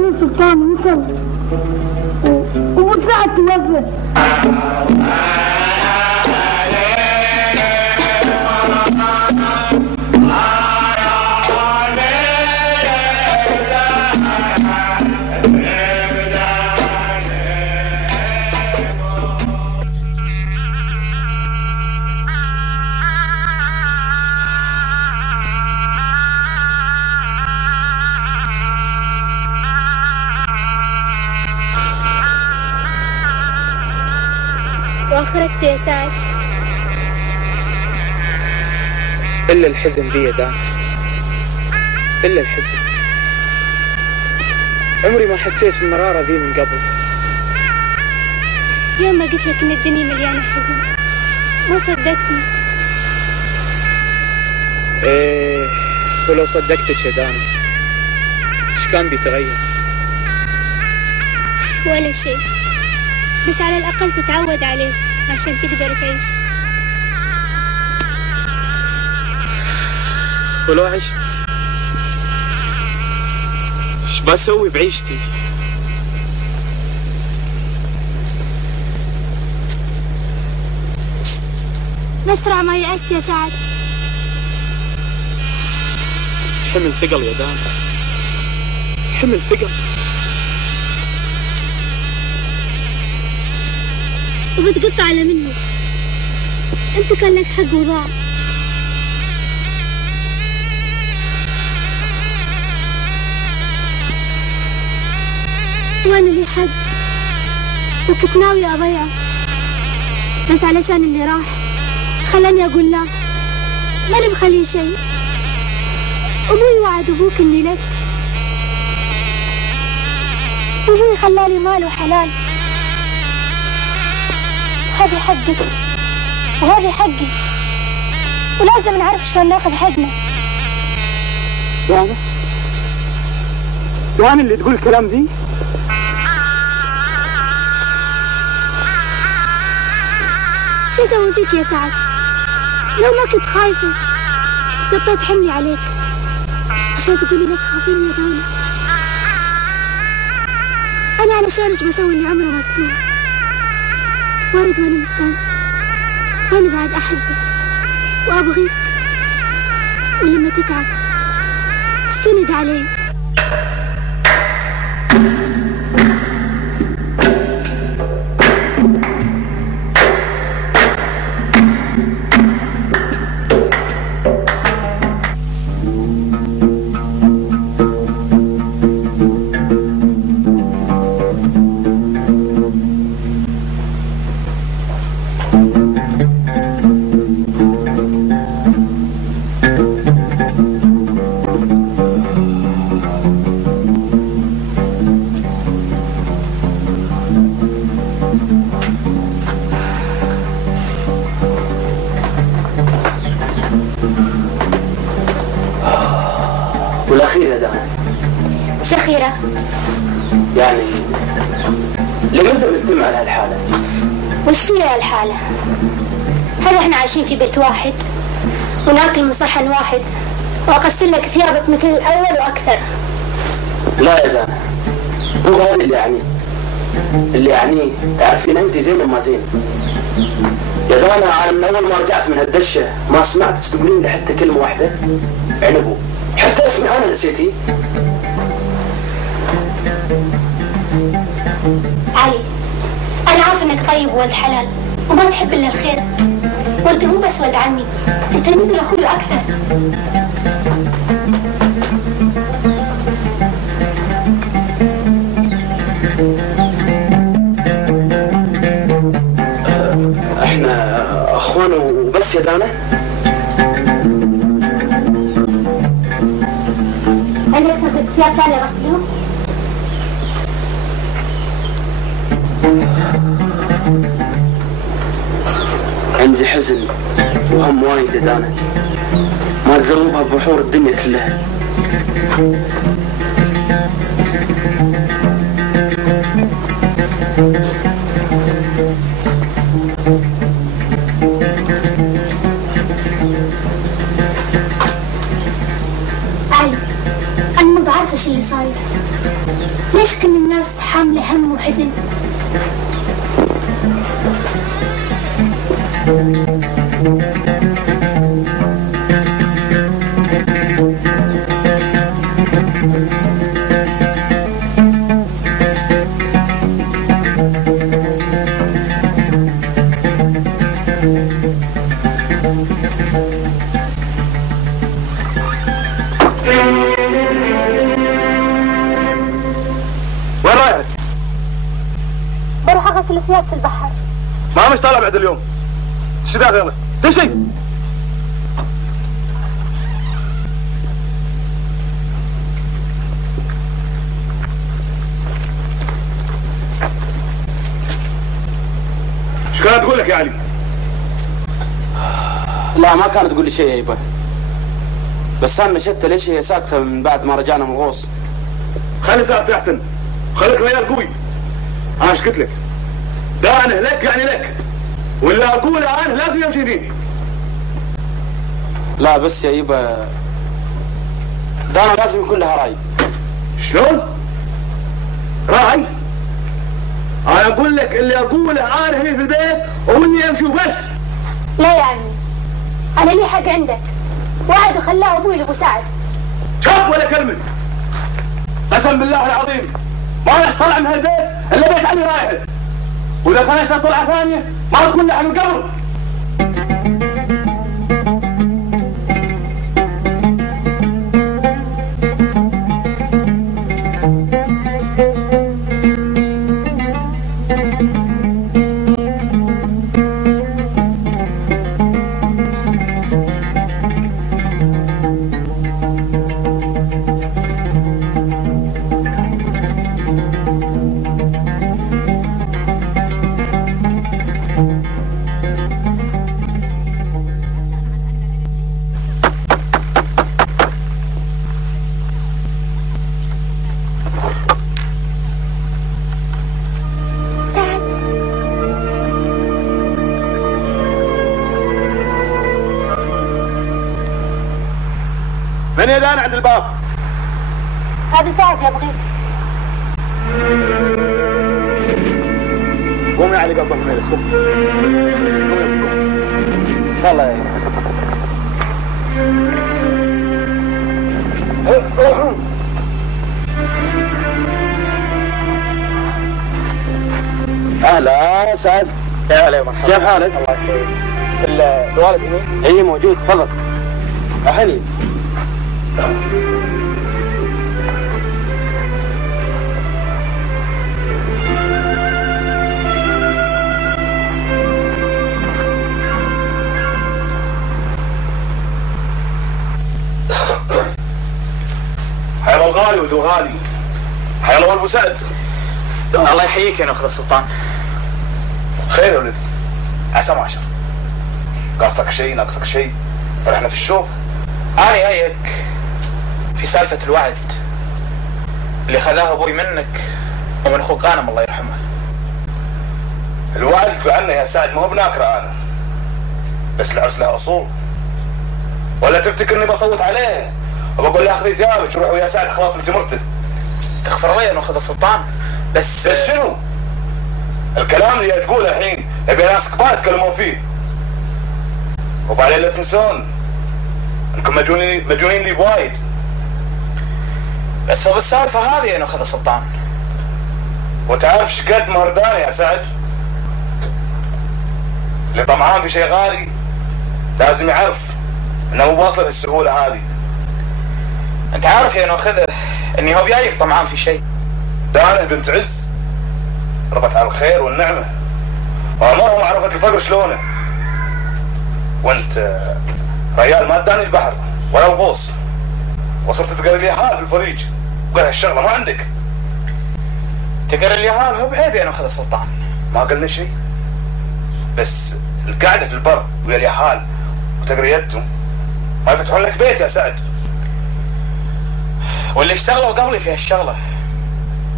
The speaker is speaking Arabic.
أخوي سلطان وصل ومساعد توفى. وآخرتي يا سعد؟ إلا الحزن ذي يا دان، إلا الحزن. عمري ما حسيت بالمرارة ذي من قبل. يوم ما قلت لك إن الدنيا مليانة حزن ما صدقتني. إيه، ولو صدقتك يا دان إيش كان بيتغير؟ ولا شيء، بس على الأقل تتعود عليه عشان تقدر تعيش. ولو عشت إيش بسوي بعيشتي؟ نسرع ما يأست يا سعد. حمل ثقل يا دان، حمل ثقل. وبتقطع على منه، انت كان لك حق وضاع. وانا لي حق وكنت ناوية اضيعه، بس علشان اللي راح خلاني اقول لا، ماني مخليه شيء. ابوي وعد ابوك اني لك، ابوي خلالي مال وحلال. هذه حقك وهذه حقي، ولازم نعرف شلون ناخذ حقنا. وانا اللي تقول الكلام ذي؟ شو اسوي فيك يا سعد؟ لو ما كنت خايفة كنت قطيت حملي عليك عشان تقولي لا تخافين يا دانا. أنا علشانش بسوي اللي عمره ما سوى. وارد وأنا مستانسة، وأنا بعد أحبك وأبغيك، ولما تتعب استند علي. والأخير يا دانا. شخيرة يعني لمتى بنتم على هالحالة؟ وش فيها الحالة؟ هل احنا عايشين في بيت واحد وناكل من صحن واحد وأغسل لك ثيابك مثل الأول وأكثر؟ لا يا دانا، مو هذا اللي يعنيه. اللي يعنيه تعرفين أنت زين وما زين. يا دانا، أنا من أول ما رجعت من هالدشة ما سمعتك تقولين لي حتى كلمة واحدة عنبو، حتى اسمي أنا نسيتي. علي، أنا عارف إنك طيب وولد حلال وما تحب إلا الخير، وأنت مو بس ولد عمي، أنت مثل أخوي وأكثر. احنا اخوان وبس يا دانا. عندك ثياب ثانية غسلهم؟ عندي حزن وهم وايد يا دانا، ما اقدر اضربها ببحور الدنيا كلها. علي، أنا ما بعرف إيش اللي صاير، ليش كل الناس حاملة هم وحزن؟ وين رايح؟ بروح اغسل ثياب في البحر. ما مش طالع بعد اليوم. ايش ذا يلا؟ دشي. ايش كانت تقول لك يا علي؟ لا ما كانت تقول لي شيء يا يبا، بس انا نشدت ليش هي ساكته من بعد ما رجعنا من الغوص. خلي ساكت احسن، خليك ريال قوي. انا ايش قلت لك؟ ده انا لك يعني لك، واللي اقوله انا لازم يمشي فيه. لا بس يا يبا دانا لازم يكون لها راي. شلون؟ راي؟ انا اقول لك اللي اقوله انا هنا في البيت واني امشي وبس. لا يا عمي، انا لي حق عندك، وعد وخلاه ابوي لابو سعد. شوف ولا كلمه. قسم بالله العظيم ما راح طلع من هالبيت الا بيت علي رايح، واذا خلينا طلعه ثانيه ما تكون لحن القبر. من يدان عند الباب؟ هذا سعد يبغيك. قوم يا علي قبل ما يلبس، قوم. ان شاء الله يا يبا. اهلا سعد. يا هلا يا مرحبا. كيف حالك؟ الله يخليك. الوالد هنا؟ اي موجود، تفضل. احني. حيا الله الغالي ودو غالي. حيا الله ابو سعد. الله يحييك يا اخذ السلطان. خير يا ولدي. عسى ما عشر. قاصدك شيء ناقصك شيء؟ فرحنا في الشوف. انا جايك في سالفة الوعد اللي خذاها ابوي منك ومن اخوك غانم الله يرحمه. الوعد يقول عنه يا سعد ما هو بناكره انا، بس العرس له اصول. ولا تفتكرني بصوت عليه وبقول له اخذي ثيابك وروح ويا سعد خلاص انت مرتد. استغفر الله يا اخذ السلطان. بس شنو؟ الكلام اللي تقوله الحين يبي ناس كبار يتكلمون فيه. وبعدين لا تنسون انكم مديونين لي بوايد. بس بالسالفة هذه يا اخذ السلطان. وتعرف ايش قد مهردانه يا سعد؟ اللي طمعان في شيء غالي لازم يعرف انه مو واصله بالسهوله هذه. انت عارف يا اخذ اني هو بيايك طمعان في شيء. دانه بنت عز ربت على الخير والنعمه وعمرها ما عرفت الفقر شلونه. وانت ريال ما اداني البحر ولا الغوص، وصرت تقري لي حال في الفريج وقال هالشغله ما عندك. تقري اليهال هو بعيب يا اخذ السلطان. ما قلنا شيء، بس القعده في البر ويا اليهال وتقريتهم ما يفتحون لك بيت يا سعد. واللي اشتغلوا قبلي في هالشغله